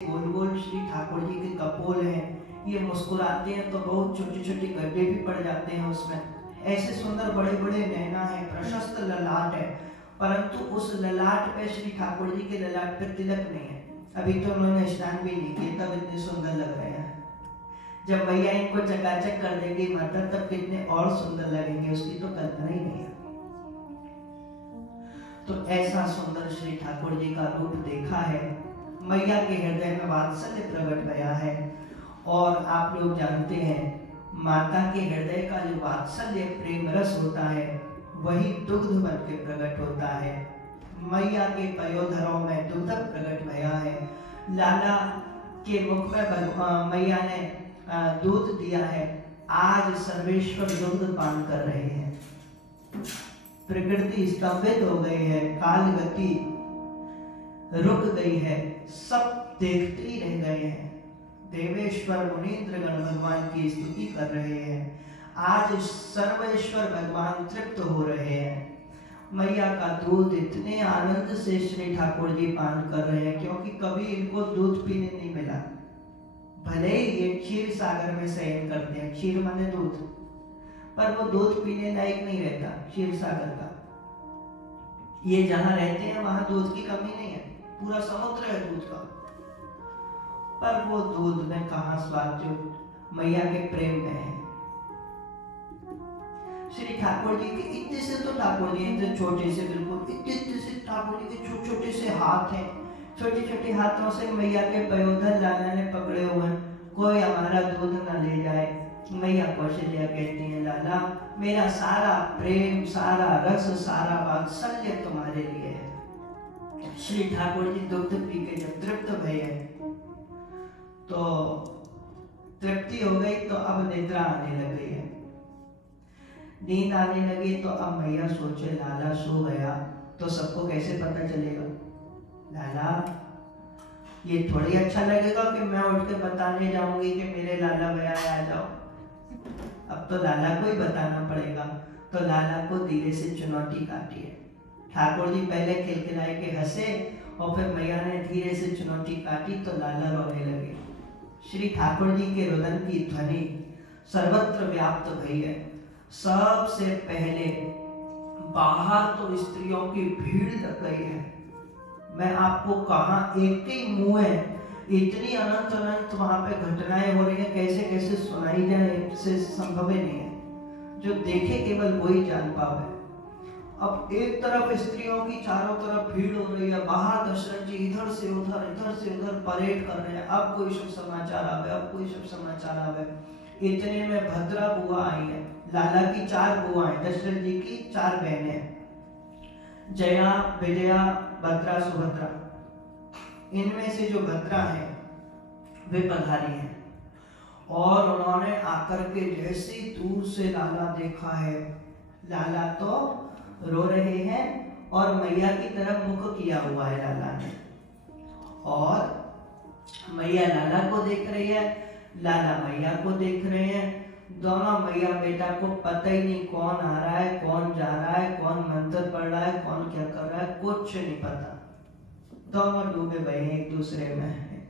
गोल गोल श्री ठाकुर जी के कपोल हैं। ये मुस्कुराते हैं तो बहुत छोटे छोटे गड्ढे भी पड़ जाते हैं उसमें। ऐसे सुंदर बड़े बड़े नैना है, प्रशस्त ललाट है, परंतु उस ललाट पे श्री ठाकुर जी के ललाट पे तिलक नहीं है। अभी तो उन्होंने स्नान भी नहीं किया, तब इतने सुंदर लग रहे हैं। जब भैया इनको चकाचक कर देंगे माता, तब कितने और सुंदर लगेंगे, उसकी तो कल्पना ही नहीं है। तो ऐसा सुंदर श्री ठाकुर जी का रूप देखा है। मैया के हृदय में वात्सल्य प्रकट गया है। और आप लोग जानते हैं, माता के हृदय का जो वात्सल्य प्रेम रस होता है, वही दुग्ध बन के प्रकट होता है। मैया के पयोधरों में दुग्ध प्रकट भया है। लाला के मुख में मैया ने दूध दिया है। आज सर्वेश्वर दुग्ध पान कर रहे हैं। प्रकृति स्तंभित हो गई है, काल गति रुक गई है, सब देखते ही रह गए हैं। देवेश्वर मुनीन्द्र गण भगवान की स्तुति कर रहे हैं। आज सर्वेश्वर भगवान तृप्त हो रहे हैं। मैया का दूध इतने आनंद से श्री ठाकुर जी पान कर रहे हैं, क्योंकि कभी इनको दूध पीने नहीं मिला। भले ही ये क्षीर सागर में शयन करते हैं, क्षीर माने दूध, पर वो दूध पीने लायक नहीं रहता क्षीर सागर का। ये जहां रहते हैं वहां दूध की कमी नहीं है, पूरा समुद्र है दूध का, पर वो दूध में कहां स्वाद जो मैया के प्रेम में है। श्री ठाकुर जी के इतने से तो ठाकुर जी इतने छोटे से, बिल्कुल इतने से ठाकुर जी के छोटे छोटे से हाथ हैं। छोटे छोटे हाथों से मैया के पयोधर लाला ने पकड़े हुए हैं। कोई हमारा दूध न ले जाए। मैया कौशल्या कहती है, लाला मेरा सारा प्रेम, सारा रस, सारा वात्सल्य तुम्हारे लिए है। श्री ठाकुर जी दुग्ध पी के जब तृप्त भये, तो तृप्ति हो गई, तो अब निद्रा आने लग गई है। नींद आने लगी तो अब मैया सोचे, लाला सो गया तो सबको कैसे पता चलेगा। लाला ये थोड़ी अच्छा लगेगा कि मैं उठ के बताने जाऊंगी कि मेरे लाला गया है, आ जाओ। अब तो लाला को ही बताना पड़ेगा। तो लाला को धीरे से चुनौती काटी है। ठाकुर जी पहले खिलखिलाए के हंसे, और फिर मैया ने धीरे से चुनौती काटी तो लाला रोने लगे। श्री ठाकुर जी के रुदन की ध्वनि सर्वत्र व्याप्त भई है। सबसे पहले बाहर तो स्त्रियों की भीड़ लग गई है। मैं आपको कहा, एक ही मुंह है, इतनी अनंत अनंत वहां पे घटनाएं हो रही है, कैसे कैसे सुनाई जाए इससे संभव ही नहीं है। जो देखे केवल वही जान पावे। अब एक तरफ स्त्रियों की चारों तरफ भीड़ हो रही है, बाहर दशरथ जी इधर से उधर परेड कर रहे हैं। अब कोई शुभ समाचार आवे, अब कोई शुभ समाचार आवे। इतने में भद्रा बुआ आई है। लाला की 4 बुआ है, दशरथ जी की 4 बहनें हैं, जया, विजया, भद्रा, सुभद्रा। इनमें से जो भद्रा है वे पधारी हैं, और उन्होंने आकर के जैसे दूर से लाला देखा है, लाला तो रो रहे हैं और मैया की तरफ मुख किया हुआ है लाला ने, और मैया लाला को देख रही है, लाला मैया को देख रहे हैं। दोनों मैया बेटा को पता ही नहीं कौन आ रहा है, कौन जा रहा है, कौन मंत्र पढ़ रहा है, कौन क्या कर रहा है, कुछ नहीं पता। दोनों डूबे गए हैं एक दूसरे में।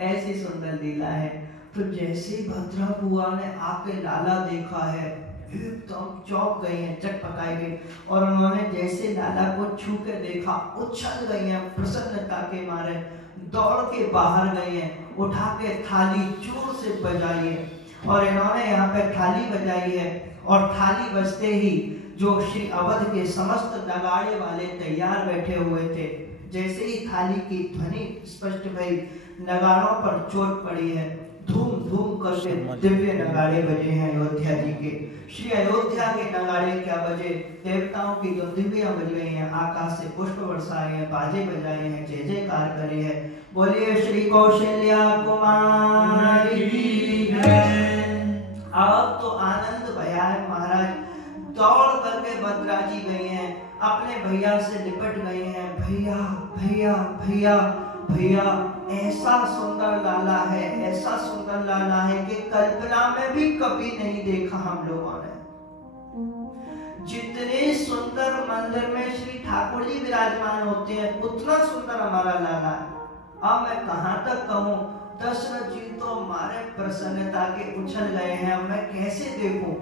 ऐसी सुंदर लीला है। तो जैसे भद्रा बुआ ने आके लाला देखा है, एकदम चौंक गई हैं, चकपकाई गई, और उन्होंने जैसे लाला को छू के देखा, उछल गई हैं प्रसन्नता के मारे, दौड़ के बाहर गई हैं, उठा के थाली जोर से बजाई है। और इन्होंने यहाँ पे थाली बजाई है, और थाली बजते ही जो श्री अवध के समस्त नगाड़े वाले तैयार बैठे हुए थे, जैसे ही थाली की ध्वनि स्पष्ट भई, नगाड़ों पर चोट पड़ी है। धूम धूम करके दिव्य नगाड़े बजे हैं अयोध्या जी के। श्री अयोध्या के नगाड़े क्या बजे, देवताओं की दुंदुभियां बज गई हैं, आकाश से पुष्प बरसाए हैं, बाजे बजाए हैं, जय जयकार करे हैं। बोलिए श्री कौशल्या कुमारी की जय। अब तो आनंद भया है महाराज। दौड़ करके भद्रा जी गई हैं, अपने भैया से लिपट गई हैं, भैया भैया भैया भैया। ऐसा सुंदर लाला है, ऐसा सुंदर लाला है कि कल्पना में भी कभी नहीं देखा हम लोगों ने। जितने सुंदर मंदिर में श्री ठाकुर जी विराजमान होते हैं, उतना सुंदर हमारा लाला है। अब मैं कहाँ तक कहूँ, दशरथ जी तो मारे प्रसन्नता के उछल गए हैं, अब मैं कैसे देखूं,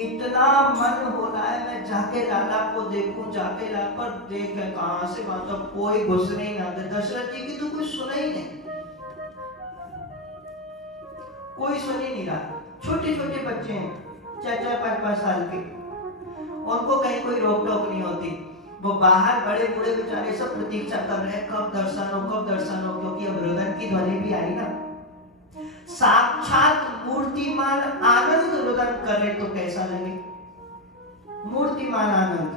इतना मन हो रहा है मैं जाके लाला को देखूं, जाके लाला पर देख कहां से वहां तो कोई घुसने ही ना दे। दशरथ जी की तो कोई सुना ही नहीं, कोई सुन ही नहीं रहा। छोटे छोटे बच्चे हैं, 4-5 साल के, उनको कहीं कोई रोक टोक नहीं होती। वो बाहर बड़े बूढ़े बेचारे सब प्रतीक्षा कर रहे हैं कब दर्शन हो, कब दर्शन हो, क्योंकि अब रुदन की ध्वनि भी आई ना। साक्षात मूर्तिमान आनंद रुदन करे तो कैसा लगे, मूर्तिमान आनंद।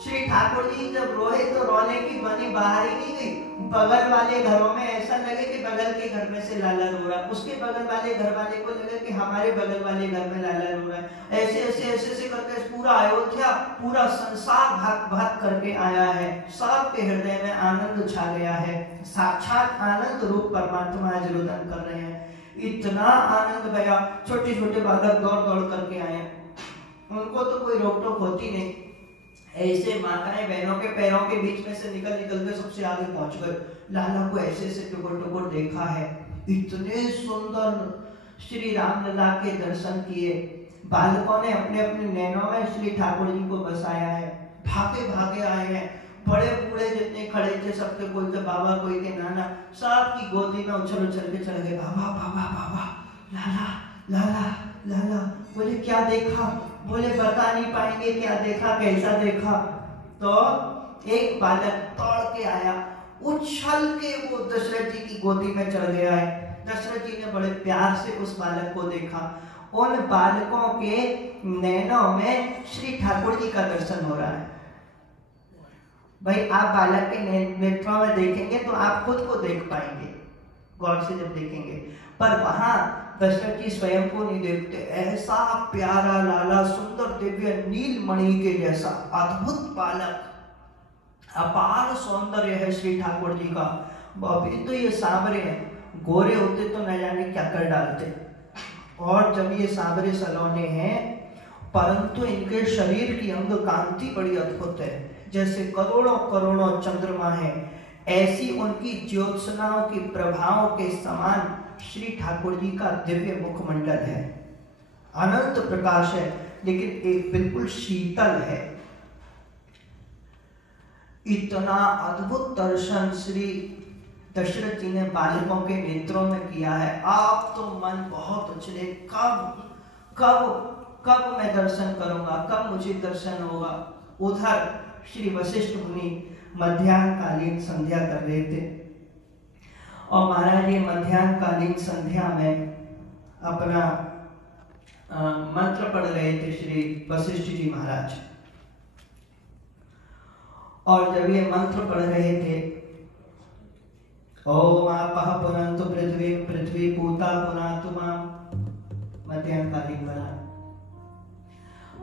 श्री ठाकुर जी जब रोए तो रोने की ध्वनि बाहर ही नहीं गई, बगल वाले घरों में ऐसा लगे कि बगल के घर में से लाला रो रहा है, उसके बगल वाले घर वाले को लगे कि हमारे बगल वाले घर में लाला रो रहा है। ऐसे ऐसे ऐसे ऐसे करके पूरा अयोध्या, पूरा संसार भाग भाग करके आया है, सबके हृदय में आनंद छा गया है। साक्षात आनंद रूप परमात्मा आज रुदन कर रहे हैं। इतना आनंद गया, छोटे छोटे बालक दौड़ दौड़ करके आए, उनको तो कोई रोक टोक होती नहीं। ऐसे माताएं बहनों के पैरों के बीच में से निकल निकल के सबसे आगे पहुंच गए, लाला को ऐसे ऐसे टुकुर टुकुर देखा है। इतने सुंदर श्री रामलला के दर्शन किए, बालकों ने अपने अपने नैनों में श्री ठाकुर जी को बसाया है, भागे भागे आए हैं। बड़े बूढ़े जितने खड़े थे सबके, कोई के बाबा कोई के नाना, सबकी गोदी में उछल उछल के चढ़ गए, बाबा बाबा बाबा, लाला लाला लाला। बोले क्या देखा, बोले बता नहीं पाएंगे क्या देखा, कैसा देखा। तो एक बालक दौड़ के आया, उछल के वो दशरथ जी की गोदी में चढ़ गया है। दशरथ जी ने बड़े प्यार से उस बालक को देखा, उन बालकों के नैनों में श्री ठाकुर जी का दर्शन हो रहा है। भाई आप बालक के नेत्रों में देखेंगे तो आप खुद को देख पाएंगे गौर से जब देखेंगे, पर वहां दशरथ जी स्वयं को नहीं देखते। ऐसा प्यारा लाला, सुंदर दिव्य नीलमणि के जैसा अद्भुत बालक, अपार सौंदर्य है श्री ठाकुर जी का। अभी तो ये सांवरे हैं, गोरे होते तो न जाने क्या कर डालते, और जब ये सांवरे सलोने हैं, परंतु इनके शरीर की अंग कांति बड़ी अद्भुत है, जैसे करोड़ों करोड़ों चंद्रमा है, ऐसी उनकी ज्योत्सनाओं की प्रभाव के समान श्री ठाकुर जी का दिव्य मुखमंडल है। अनंत प्रकाश है, लेकिन एक बिल्कुल शीतल है। इतना अद्भुत दर्शन श्री दशरथ जी ने बालकों के नेत्रों में किया है। आप तो मन बहुत उछले, कब कब कब मैं दर्शन करूंगा, कब मुझे दर्शन होगा। उधर श्री वशिष्ठ मुनि मध्याह्न कालीन संध्या कर रहे थे, और महाराज ये मध्याह्न कालीन संध्या में अपना मंत्र पढ़ रहे थे श्री वशिष्ठ जी महाराज। और जब ये मंत्र पढ़ रहे थे, ओम आपः पुनन्तु पृथ्वी पृथ्वी पूता पुनातु मां, मध्याह्न कालीन बना,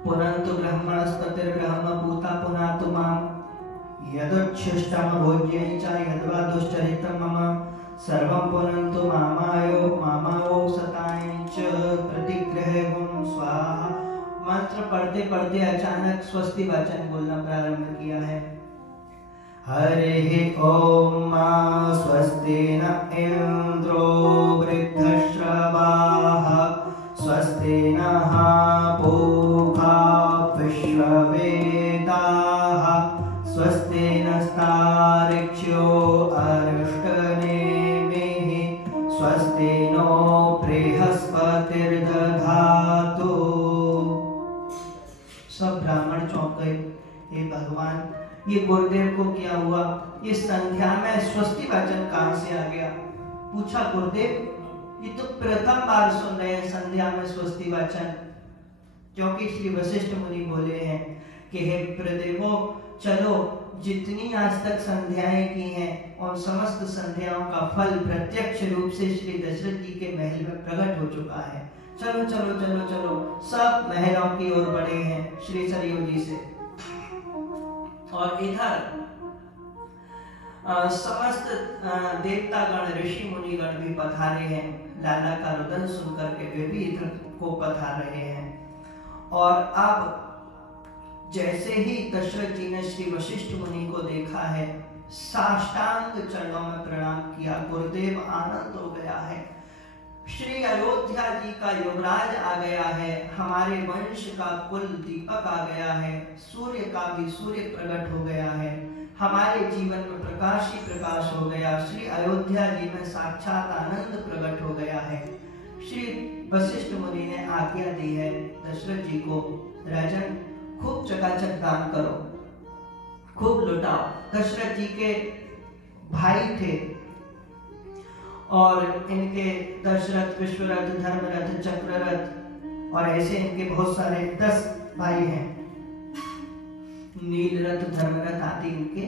पुनन्तु ब्रह्मणस्पतिर्ब्रह्म पूता पुनातु मां, यदुच्छिष्टम भोज्यै च यद्वा दुश्चरितं मम, सर्वं पुनन्तु मामायो मामाओ सताय च प्रतिग्रहं स्वाहा। मंत्र पढ़ते पढ़ते अचानक स्वस्ति वचन बोलना प्रारंभ किया है। हरिः ओम स्वस्ति न इंद्रो वृद्धश्रवाः, स्वस्ति नः पूषा विश्ववेदाः, स्वस्ति नस्तार्क्ष्यो अरिष्टनेमिः, स्वस्ति नो बृहस्पतिर्दधातु। सब ब्राह्मण चौंक गए, हे भगवान ये गुरुदेव को क्या हुआ, इस संध्या में स्वस्ति वचन कहां से आ गया। पूछा गुरुदेव ये तो प्रथम बार सुन रहे हैं संध्या में स्वस्ति वचन, क्योंकि श्री वशिष्ठ मुनि बोले हैं कि हे प्रदेवो, चलो जितनी आज तक संध्याएं की हैं और समस्त संध्याओं का फल प्रत्यक्ष रूप से श्री दशरथ जी के महल में प्रकट हो चुका है। चलो चलो चलो चलो, सब महलों की ओर बढ़े हैं श्री सरयू जी से। और इधर समस्त देवतागण ऋषि मुनिगण भी पधारे हैं, लाला का रुदन सुनकर के वे भी इधर को पधार रहे हैं। और अब जैसे ही दशरथ जी ने श्री वशिष्ठ मुनि को देखा है, साष्टांग चरणों में प्रणाम किया। गुरुदेव आनंद हो गया है, श्री अयोध्या जी का युवराज आ गया है, हमारे वंश का कुल दीपक आ गया है, सूर्य का भी सूर्य प्रकट हो गया है, हमारे जीवन में प्रकाश ही प्रकाश हो गया, श्री अयोध्या जी में साक्षात आनंद प्रकट हो गया है। श्री वशिष्ठ मुनि ने आज्ञा दी है दशरथ जी को, राजन खूब चकाचक दान करो, खूब लुटाओ। दशरथ जी के भाई थे और इनके दशरथ, विश्वरथ, धर्मरथ, चक्ररथ और ऐसे इनके बहुत सारे 10 भाई हैं, नीलरथ, धर्मरथ आदि इनके,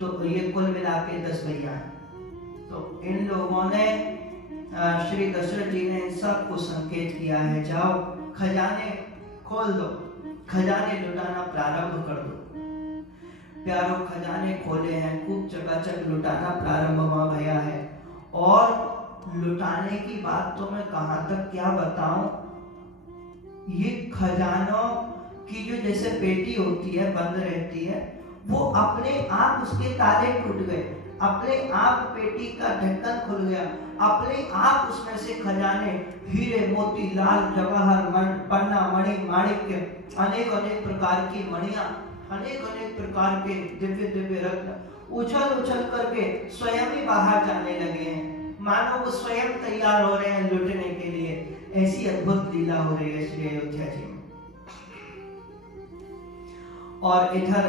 तो ये कुल मिला के 10 भैया हैं। तो इन लोगों ने श्री दशरथ जी ने इन सबको संकेत किया है, जाओ खजाने खोल दो, खजाने लुटाना प्रारंभ कर दो। प्यारों खजाने खोले हैं, खूब चकाचक लुटाना प्रारंभ हुआ भैया है। और लुटाने की बात तो मैं कहां तक क्या बताऊं, ये खजानों की जो जैसे पेटी होती है बंद रहती है, वो अपने आप उसके ताले टूट गए, अपने आप पेटी का ढक्कन खुल गया, अपने आप उसमें से खजाने हीरे, मोती, लाल, जवाहर, पन्ना, मणि, माणिक्य, अनेक अनेक प्रकार की मणियां, अनेक अनेक प्रकार के दिव्य दिव्य रत्न उछल उछल करके स्वयं ही बाहर जाने लगे हैं, मानो वो स्वयं तैयार हो रहे हैं लुटने के लिए। ऐसी अद्भुत लीला हो रही है श्री अयोध्या जी में। और इधर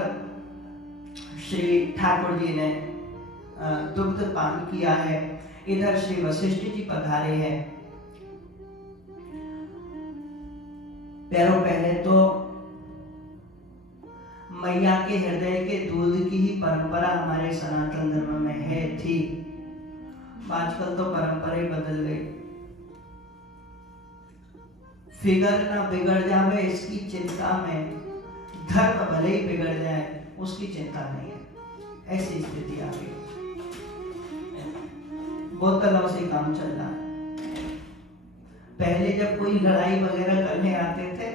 श्री ठाकुर जी ने दुग्ध पान किया है, इधर श्री वशिष्ठ जी पधारे हैं। पैरों पहले तो मैया के हृदय के दूध की ही परंपरा हमारे सनातन धर्म में है थी, आजकल तो परंपरा ही बदल गई। फिगर ना बिगड़ जाए इसकी चिंता में, धर्म भले ही बिगड़ जाए उसकी चिंता नहीं है, ऐसी स्थिति आ गई। बोतलों से काम चल रहा है। पहले जब कोई लड़ाई वगैरह करने आते थे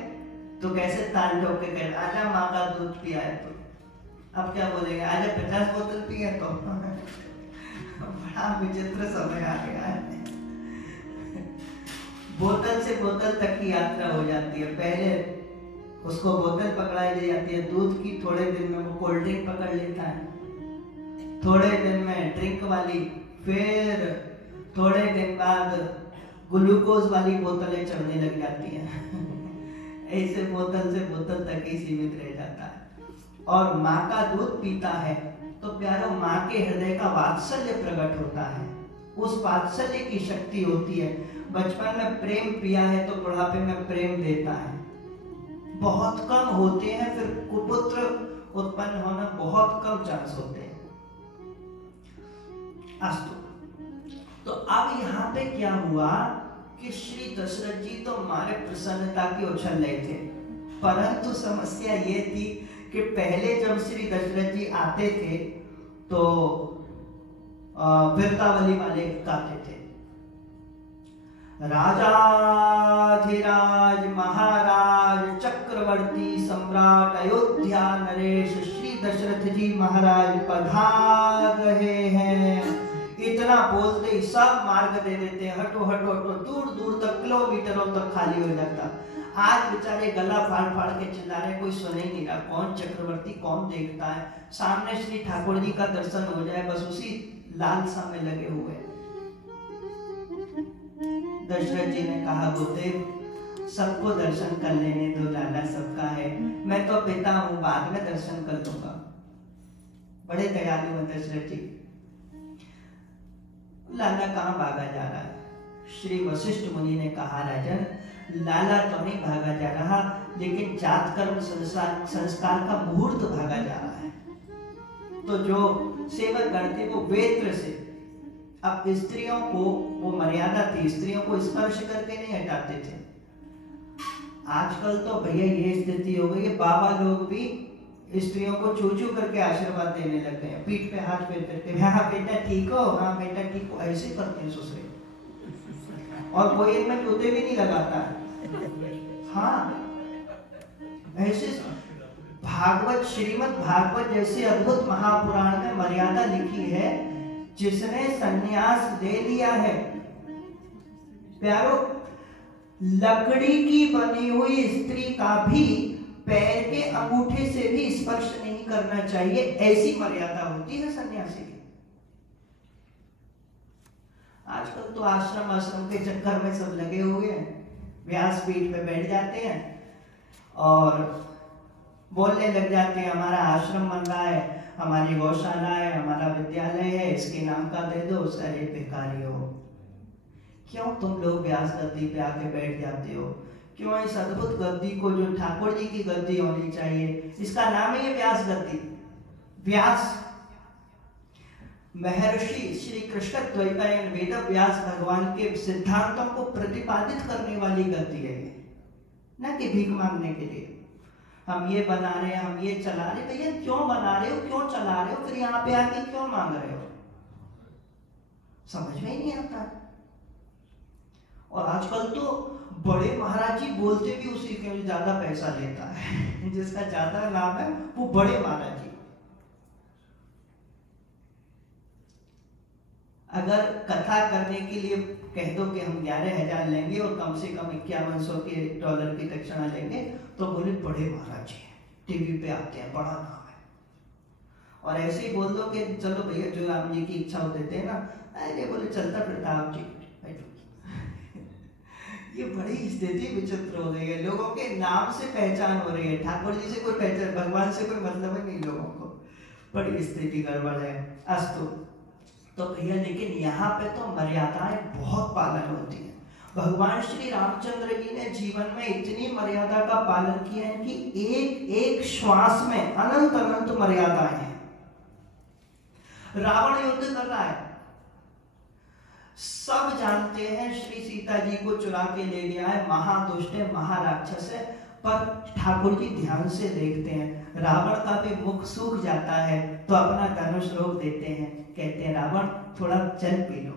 तो कैसे ताल ठोक के कहते, आजा माँ का दूध पिया है तो, अब क्या बोलेंगे, आजा 50 बोतल पिया तो। बड़ा विचित्र समय आ गया है। बोतल से बोतल तक की यात्रा हो जाती है। पहले उसको बोतल पकड़ाई दी जाती है दूध की, थोड़े दिन में वो कोल्ड ड्रिंक पकड़ लेता है, थोड़े दिन में ड्रिंक वाली, फिर थोड़े दिन बाद ग्लूकोज वाली बोतलें चढ़ने लग जाती हैं। ऐसे बोतल से बोतल तक ही सीमित रह जाता है। और माँ का दूध पीता है तो प्यारो माँ के हृदय का वात्सल्य प्रकट होता है, उस वात्सल्य की शक्ति होती है। बचपन में प्रेम पिया है तो बुढ़ापे में प्रेम देता है। बहुत कम होते हैं, फिर कुपुत्र उत्पन्न होना बहुत कम चांस होते हैं। अस्तु, तो अब यहाँ पे क्या हुआ कि श्री दशरथ जी तो हमारे प्रसन्नता की उछल रहे थे, परंतु समस्या ये थी कि पहले जब श्री दशरथ जी आते थे तो वीरतावली वाले गाते थे, राजाधिराज महाराज चक्रवर्ती सम्राट अयोध्या नरेश श्री दशरथ जी महाराज पधार रहे हैं। इतना बोलते ही सब मार्ग दे देते हैं, हटो हटो हटो, दूर दूर तक किलोमीटरों तक खाली हो जाता। आज बेचारे गला फाड़ फाड़ के चिल्ला रहे, कोई सुन ही नहीं रहा, कौन चक्रवर्ती कौन देखता है, सामने श्री ठाकुर जी का दर्शन हो जाए बस उसी लालसा में लगे हुए। दशरथ जी ने कहा, गुरुदेव सबको दर्शन कर लेने दो, लाला सबका है, मैं तो पिता हूँ, बाद में दर्शन कर लूंगा। बड़े दयालु हैं दशरथ जी। लाला कहाँ भागा जा रहा है? श्री वशिष्ठ मुनि ने कहा, राजन लाला तो नहीं भागा जा रहा, लेकिन जात कर्म संस्कार का मुहूर्त भागा जा रहा है। तो जो सेवक गण थे वो वेत्र से, अब स्त्रियों को वो मर्यादा थी, स्त्रियों को स्पर्श करके नहीं हटाते थे। आजकल तो भैया ये स्थिति हो गई है, बाबा लोग भी स्त्रियों को छू छू करके आशीर्वाद देने लग गए, पीठ पे हाथ फेर करके, हाँ बेटा ठीक हो, हाँ बेटा ठीक हो, ऐसे करते हैं ससुरे। और कोई इनमें जूते भी नहीं लगाता है, हाँ ऐसे भागवत, श्रीमद् भागवत जैसे अद्भुत महापुराण में मर्यादा लिखी है, जिसने संन्यास ले लिया है प्यारो, लकड़ी की बनी हुई स्त्री का भी पैर के अंगूठे से भी स्पर्श नहीं करना चाहिए, ऐसी मर्यादा होती है सन्यासी की। आजकल तो आश्रम के चक्कर में सब लगे हुए हैं, व्यासपीठ पे बैठ जाते हैं और बोलने लग जाते हैं हमारा आश्रम बन रहा है, हमारी गौशाला है, हमारा विद्यालय है, इसके नाम का दे दो, सारे बेकारी हो। क्यों तुम लोग व्यास गद्दी पे आके बैठ जाते हो? क्यों इस अद्भुत गद्दी को, जो ठाकुर जी की गद्दी होनी चाहिए, इसका नाम है व्यास गद्दी। व्यास महर्षि श्री कृष्ण द्वैपायन वेद व्यास भगवान के सिद्धांतों को प्रतिपादित करने वाली गद्दी है ये, न कि भीख मांगने के लिए हम ये बना रहे हैं, हम ये चला रहे। भैया क्यों बना रहे हो, क्यों चला रहे हो, फिर यहाँ पे आके क्यों मांग रहे हो? समझ में ही नहीं आता। और आजकल तो बड़े महाराज जी बोलते भी उसी के ज्यादा पैसा लेता है जिसका ज्यादा नाम है वो बड़े महाराज जी। अगर कथा करने के लिए कह दो कि हम 11,000 लेंगे और कम से कम $5100 की दक्षिणा लेंगे, तो बोले बड़े महाराज जी हैं, टीवी पे आते हैं, बड़ा नाम है। और ऐसे ही बोल दो कि चलो भैया जो राम जी की इच्छा हो देते हैं ना, अरे बोले चलता फिरता आप जी ये बड़ी स्थिति विचित्र हो गई है, लोगों के नाम से पहचान हो रही है, ठाकुर जी से कोई पहचान, भगवान से कोई मतलब है नहीं लोगों को, बड़ी स्थिति गड़बड़ है। अस्तु, तो भैया लेकिन यहाँ पे तो मर्यादाएं बहुत पालन होती है। भगवान श्री रामचंद्र जी ने जीवन में इतनी मर्यादा का पालन किया है कि एक एक श्वास में अनंत अनंत मर्यादाएं हैं। रावण युद्ध कर रहा है, सब जानते हैं श्री सीता जी को चुरा के ले गया है, महादुष्ट है, महाराक्षस है, पर ठाकुर जी ध्यान से देखते हैं, रावण का भी मुख सूख जाता है तो अपना धनुष रोक देते हैं, कहते हैं रावण थोड़ा जल पी लो,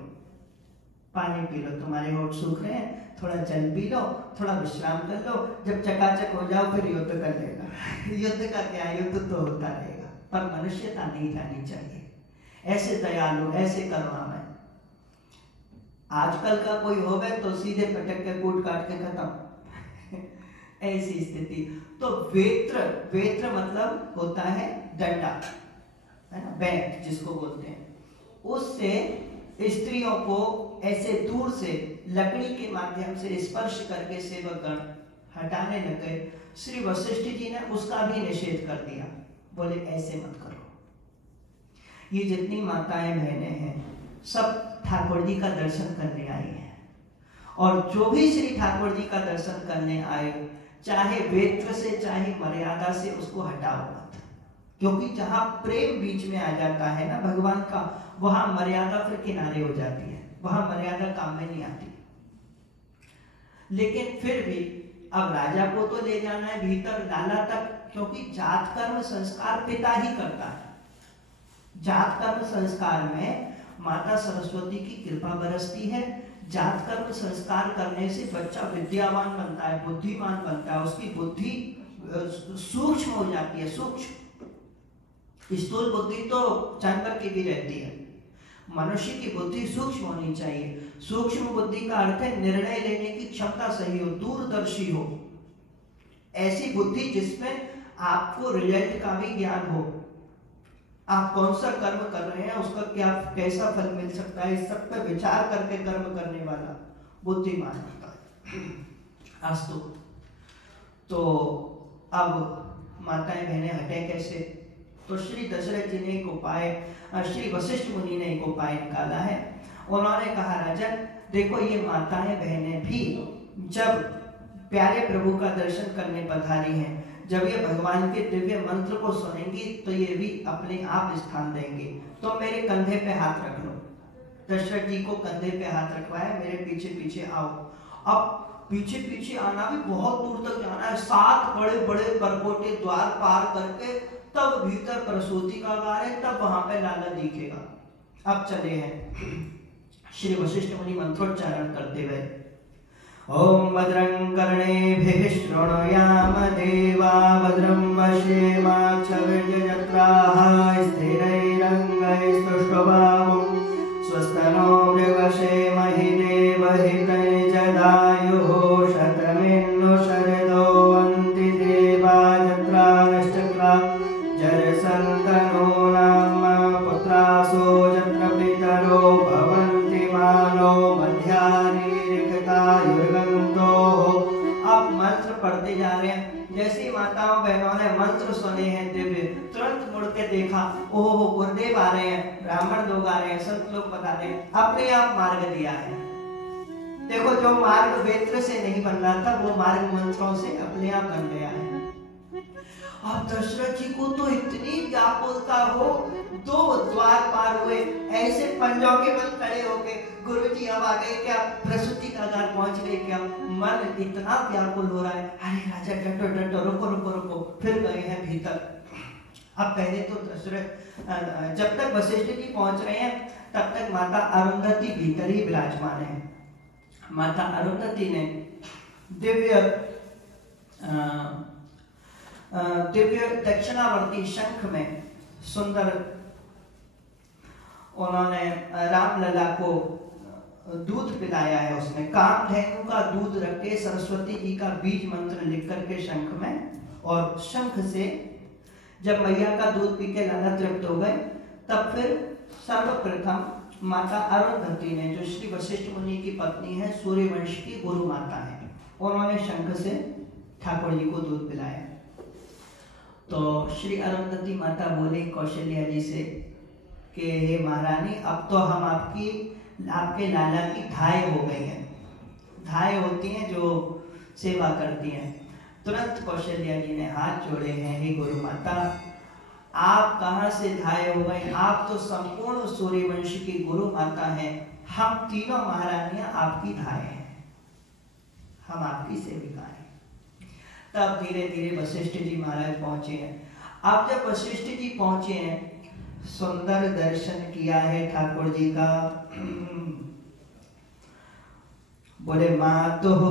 पानी पी लो, तुम्हारे होठ सूख रहे हैं, थोड़ा जल पी लो, थोड़ा विश्राम कर लो, जब चकाचक हो जाओ फिर युद्ध कर लेगा। युद्ध का क्या, युद्ध तो होता रहेगा, पर मनुष्यता नहीं जानी चाहिए। ऐसे दयालु, ऐसे करुणामय आजकल का कोई हो गए तो सीधे पटक के कूट काट के खत्म ऐसी स्थिति। तो वेत्र, वेत्र मतलब होता है डंडा, है ना, बैट जिसको बोलते हैं, उससे स्त्रियों को ऐसे दूर से लकड़ी के माध्यम से स्पर्श करके सेवकगण हटाने लगे। श्री वशिष्ठ जी ने उसका भी निषेध कर दिया, बोले ऐसे मत करो। ये जितनी माताएं बहनें हैं सब ठाकुर जी का दर्शन करने आई हैं, और जो भी श्री ठाकुर जी का दर्शन करने आए, चाहे वेत्र से चाहे मर्यादा से, उसको हटाओ मत, क्योंकि जहां प्रेम बीच में आ जाता है ना भगवान का, वहां मर्यादा फिर किनारे हो जाती है, वहां मर्यादा काम में नहीं आती। लेकिन फिर भी अब राजा को तो ले जाना है भीतर लाला तक, क्योंकि जात कर्म संस्कार पिता ही करता है। जात कर्म संस्कार में माता सरस्वती की कृपा बरसती है। जात कर्म संस्कार करने से बच्चा विद्यावान बनता है, बुद्धिमान बनता है, उसकी बुद्धि सूक्ष्म हो जाती है। सूक्ष्म, स्थूल बुद्धि तो जानवर की भी रहती है, मनुष्य की बुद्धि सूक्ष्म होनी चाहिए। सूक्ष्म बुद्धि का अर्थ है निर्णय लेने की क्षमता सही हो, दूरदर्शी हो, ऐसी बुद्धि जिसमें आपको रिजल्ट का भी ज्ञान हो, आप कौन सा कर्म कर रहे हैं, उसका क्या कैसा फल मिल सकता है, इस सब पे विचार करके कर्म करने वाला बुद्धिमान होता है। अस्तु, तो अब माताएं बहनें हटे कैसे? तो श्री दशरथ जी ने एक उपाय, श्री वशिष्ठ मुनि ने एक उपाय निकाला है। उन्होंने कहा राजन देखो, ये माताएं बहनें भी जब प्यारे प्रभु का दर्शन करने पधारी हैं, जब ये भगवान के दिव्य मंत्र को सुनेंगी तो ये भी अपने आप स्थान देंगे, तो मेरे कंधे पे हाथ रख लो। दशरथ जी को कंधे पे हाथ रखवाया, मेरे पीछे पीछे आओ। अब पीछे पीछे आना भी बहुत दूर तक जाना है, 7 बड़े बड़े परकोटे द्वार पार करके तब भीतर प्रसूति का द्वार है, तब वहां पे लाला दिखेगा। अब चले हैं श्री वशिष्ठ मुनि मंत्रोच्चारण करते हुए। ओम भद्रं कर्णेभिः शृणुयाम देवा भद्रं पश्येमाक्षभिर्यजत्राः स्थिरैरङ्गैस्तुष्टुवागुं स्वस्तनो मृगशेमहि देवहितैर्जदायुः शतमिन्नु शरदो अन्ति देवा जत्रा नश्चक्रा जरसन्तनो नाम पुत्रासो जत्र पितरो भवन्ति मानो मध्यानि रिक्तायुर्गन्तो। आप मंत्र पढ़ते जा रहे हैं, जैसी माताओं बहनों ने मंत्र सुने हैं दिव्य, तुरंत मुड़ के देखा, ओहो गुरुदेव आ रहे हैं, ब्राह्मण लोग आ रहे हैं, संत लोग बता रहे हैं, अपने आप मार्ग दिया है। देखो जो मार्ग वेत्र से नहीं बन रहा था वो मार्ग मंत्रों से अपने आप बन गया है। अब दशरथ जी को तो इतनी व्याकुलता हो, 2 द्वार पार हुए, ऐसे पंजों के बल खड़े हो गए, गुरुजी अब आ गए क्या, प्रसूति का घर पहुंच गए क्या, मन इतना व्याकुल हो रहा है, अरे राजा डटो डटो, रुको रुको रुको, फिर गए हैं भीतर। अब पहले तो दशरथ, जब तक वशिष्ठ जी पहुंच रहे हैं तब तक माता अरुंधति भीतर ही विराजमान है। माता अरुंधति ने दिव्य दक्षिणावर्ती शंख में सुंदर, उन्होंने रामलला को दूध पिलाया है, उसमें कामधेनु का दूध रख के सरस्वती जी का बीज मंत्र लिख करके शंख में, और शंख से जब मैया का दूध पी के लाला तृप्त हो गए, तब फिर सर्वप्रथम माता अरुंधति ने, जो श्री वशिष्ठ मुनि की पत्नी है, सूर्यवंश की गुरु माता है, उन्होंने शंख से ठाकुर जी को दूध पिलाया। तो श्री अरुंधति माता बोली कौशल्या जी से कि हे महारानी, अब तो हम आपके लाला की धाय हो गई हैं। धाय होती हैं जो सेवा करती हैं। तुरंत कौशल्या जी ने हाथ जोड़े हैं, हे गुरु माता, आप कहाँ से धाय हो गए, आप तो संपूर्ण सूर्यवंश की गुरु माता हैं, हम तीनों महारानियां आपकी धाय हैं, हम आपकी सेविका हैं। तब धीरे धीरे वशिष्ठ जी महाराज पहुंचे हैं। अब जब वशिष्ठ जी पहुंचे हैं, सुंदर दर्शन किया है ठाकुर जी का। बोले मातुः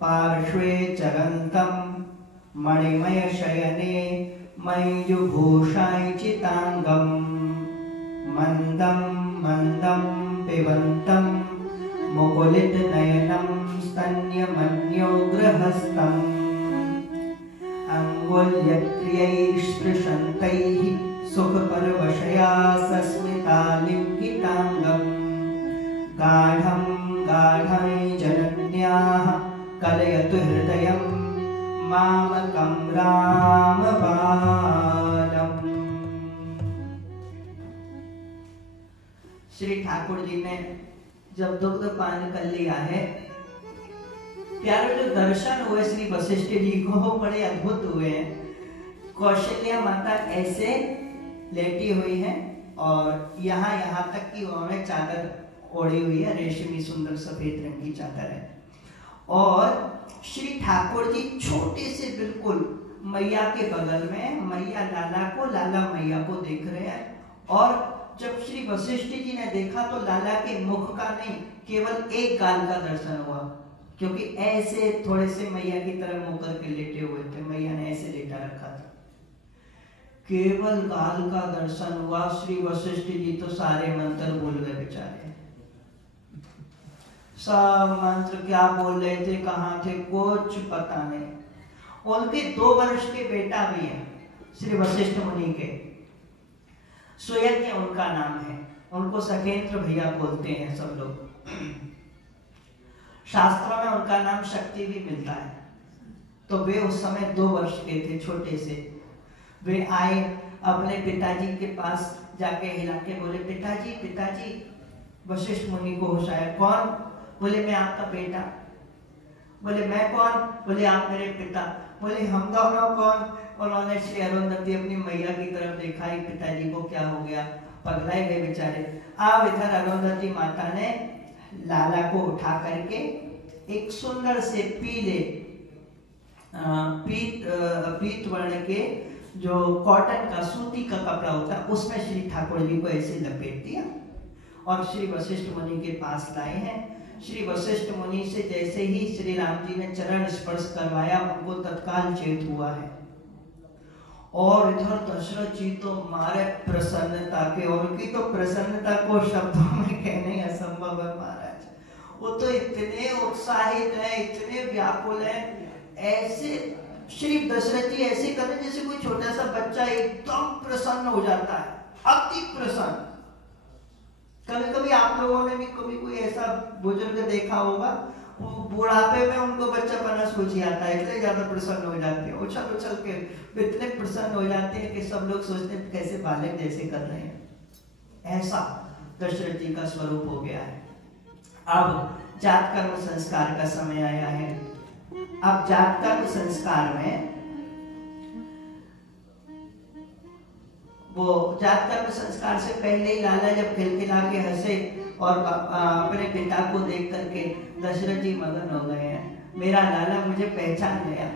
पार्श्वे चरंतम मणिमय शयने मयूभूषाचितांगम मंदम मंदम पिबंतम मुकुलित नयनम स्तन्यमन्यो गृहस्थम अंगुल्यक्रियैस्पृशन्तैः सुखपरवशया सस्मितालिङ्गिताङ्गं गाढं गाढं जनन्याः कलयतु हृदयं मामकं रामबालम्। श्री ठाकुर जी ने जब दुग्ध पान कर लिया है, प्यारे जो दर्शन हुए श्री वशिष्ठ जी को बड़े अद्भुत हुए हैं। कौशल्या माता ऐसे लेटी हुई है और यहाँ तक कि उन्होंने चादर ओढ़ी हुई है, रेशमी सुंदर सफेद रंग की चादर है। और श्री ठाकुर जी छोटे से बिल्कुल मैया के बगल में, मैया लाला को, लाला मैया को देख रहे हैं। और जब श्री वशिष्ठ जी ने देखा तो लाला के मुख का नहीं, केवल एक गाल का दर्शन हुआ, क्योंकि ऐसे थोड़े से मैया की तरफ मुंह करके लेटे हुए थे, मैया ने ऐसे लेटा रखा था, केवल गाल का दर्शन हुआ। श्री वशिष्ठ जी तो सारे मंत्र बोल गए बेचारे, सब मंत्र क्या बोल रहे थे, कहाँ थे, कुछ पता नहीं। उनके 2 वर्ष के बेटा भी है श्री वशिष्ठ मुनि के, सुयज्ञ उनका नाम है, उनको सखेंद्र भैया बोलते हैं सब लोग। शास्त्रों में उनका नाम शक्ति भी मिलता है। तो वे उस समय 2 वर्ष के थे, छोटे से। वे आए अपने पिताजी के पास, जाके हिला के बोले, पिताजी पिताजी। वशिष्ठ मुनि को होश आया, कौन? बोले मैं आपका बेटा। बोले मैं कौन? बोले आप मेरे पिता। बोले हम दोनों कौन? उन्होंने श्री अरुंधति अपनी मैया की तरफ देखा, पिताजी को क्या हो गया, पगलाए गए बेचारे। अब इधर अरुंधति माता ने लाला को उठा करके एक सुंदर से पीले पीत वर्ण के जो कॉटन का, सूती का कपड़ा होता है, उसमें श्री ठाकुर जी को ऐसे लपेट दिया और श्री वशिष्ठ मुनि के पास लाए हैं। श्री वशिष्ठ मुनि से जैसे ही श्री राम जी ने चरण स्पर्श करवाया उनको तत्काल चेत हुआ है। और इधर दशरथ जी तो मारे प्रसन्नता के, और उनकी तो प्रसन्नता को शब्दों में कहने असंभव है महाराज। वो तो इतने उत्साहित हैं, इतने व्याकुल हैं, ऐसे श्री दशरथ जी ऐसे कर रहे जैसे कोई छोटा सा बच्चा एकदम प्रसन्न हो जाता है, अति प्रसन्न। कभी कभी आप लोगों ने भी कभी कोई ऐसा बुजुर्ग देखा होगा, बुढ़ापे में उनको बच्चा बना सोच आता है, इतने ज्यादा प्रसन्न हो जाते हैं, उछल उछल के इतने प्रसन्न हो जाते हैं कि सब लोग सोचते हैं कैसे बालक जैसे कर रहे हैं। ऐसा दशरथ जी का स्वरूप हो गया है। अब जात कर्म संस्कार का समय आया है। अब जात कर्म संस्कार में वो जात कर्म संस्कार से पहले ही लाला जब खिलखिला के हंसे और अपने पिता को देख करके दशरथ जी मगन हो गए हैं, मेरा लाला मुझे पहचान गया।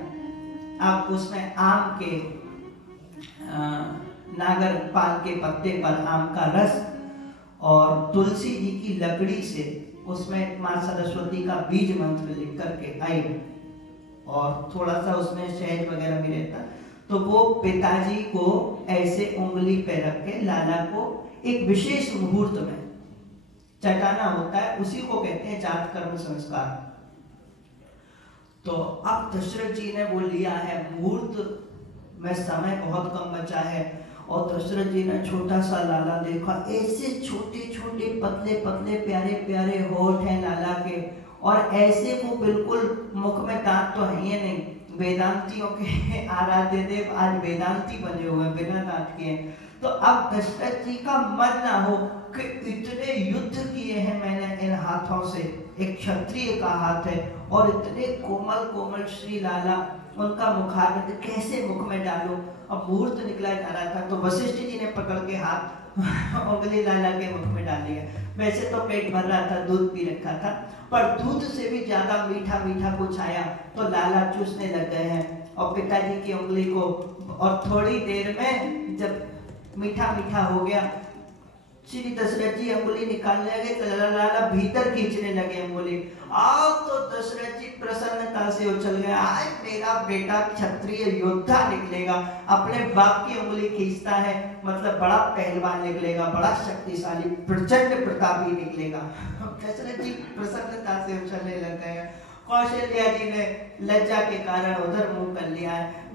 अब उसमें आम के नागर पाल के पत्ते पर आम का रस और तुलसी जी की लकड़ी से उसमें माँ सरस्वती का बीज मंत्र लिख करके आई, और थोड़ा सा उसमें शहद वगैरह भी रहता, तो वो पिताजी को ऐसे उंगली पे रख के लाला को एक विशेष मुहूर्त में चटाना होता है, उसी को कहते हैं जात कर्म संस्कार। तो अब दशरथ जी ने वो लिया है, मुहूर्त में समय बहुत कम बचा है, और दशरथ जी ने छोटा सा लाला देखा, ऐसे छोटे छोटे पतले पतले प्यारे प्यारे होठ हैं लाला के, और ऐसे वो बिल्कुल मुख में दांत तो है ही नहीं, वेदांतियों के आराध्य देव आज वेदांती बने हुए बिना दांत के। तो अब दशरथ जी का मन ना हो कि इतने युद्ध किए हैं मैंने इन हाथों से, एक क्षत्रिय का हाथ है, और इतने कोमल कोमल श्री लाला, उनका मुखारविंद कैसे मुख में डालूं। अब मुहूर्त निकला जा रहा था, तो वशिष्ठ जी ने पकड़ के हाथ उंगली लाला के मुख में डाल दिया। वैसे तो पेट भर रहा था, दूध पी रखा था, पर दूध से भी ज्यादा मीठा मीठा कुछ आया तो लाला चूसने लग गए हैं, और पिताजी की उंगली को, और थोड़ी देर में जब मीठा मीठा हो गया, श्री दशरथ जी अंगुली निकालने लगे तो लाला भीतर खींचने लगे अंगुली। अब तो दशरथ जी प्रसन्नता से उछल गए, आज मेरा बेटा क्षत्रिय योद्धा निकलेगा, अपने बाप की उंगली खींचता है, मतलब बड़ा पहलवान निकलेगा, बड़ा शक्तिशाली प्रचंड प्रतापी निकलेगा। दशरथ जी प्रसन्नता से उछलने लग गए। कौशल्या जी ने लज्जा के कारण उधर मुंह कर लिया है।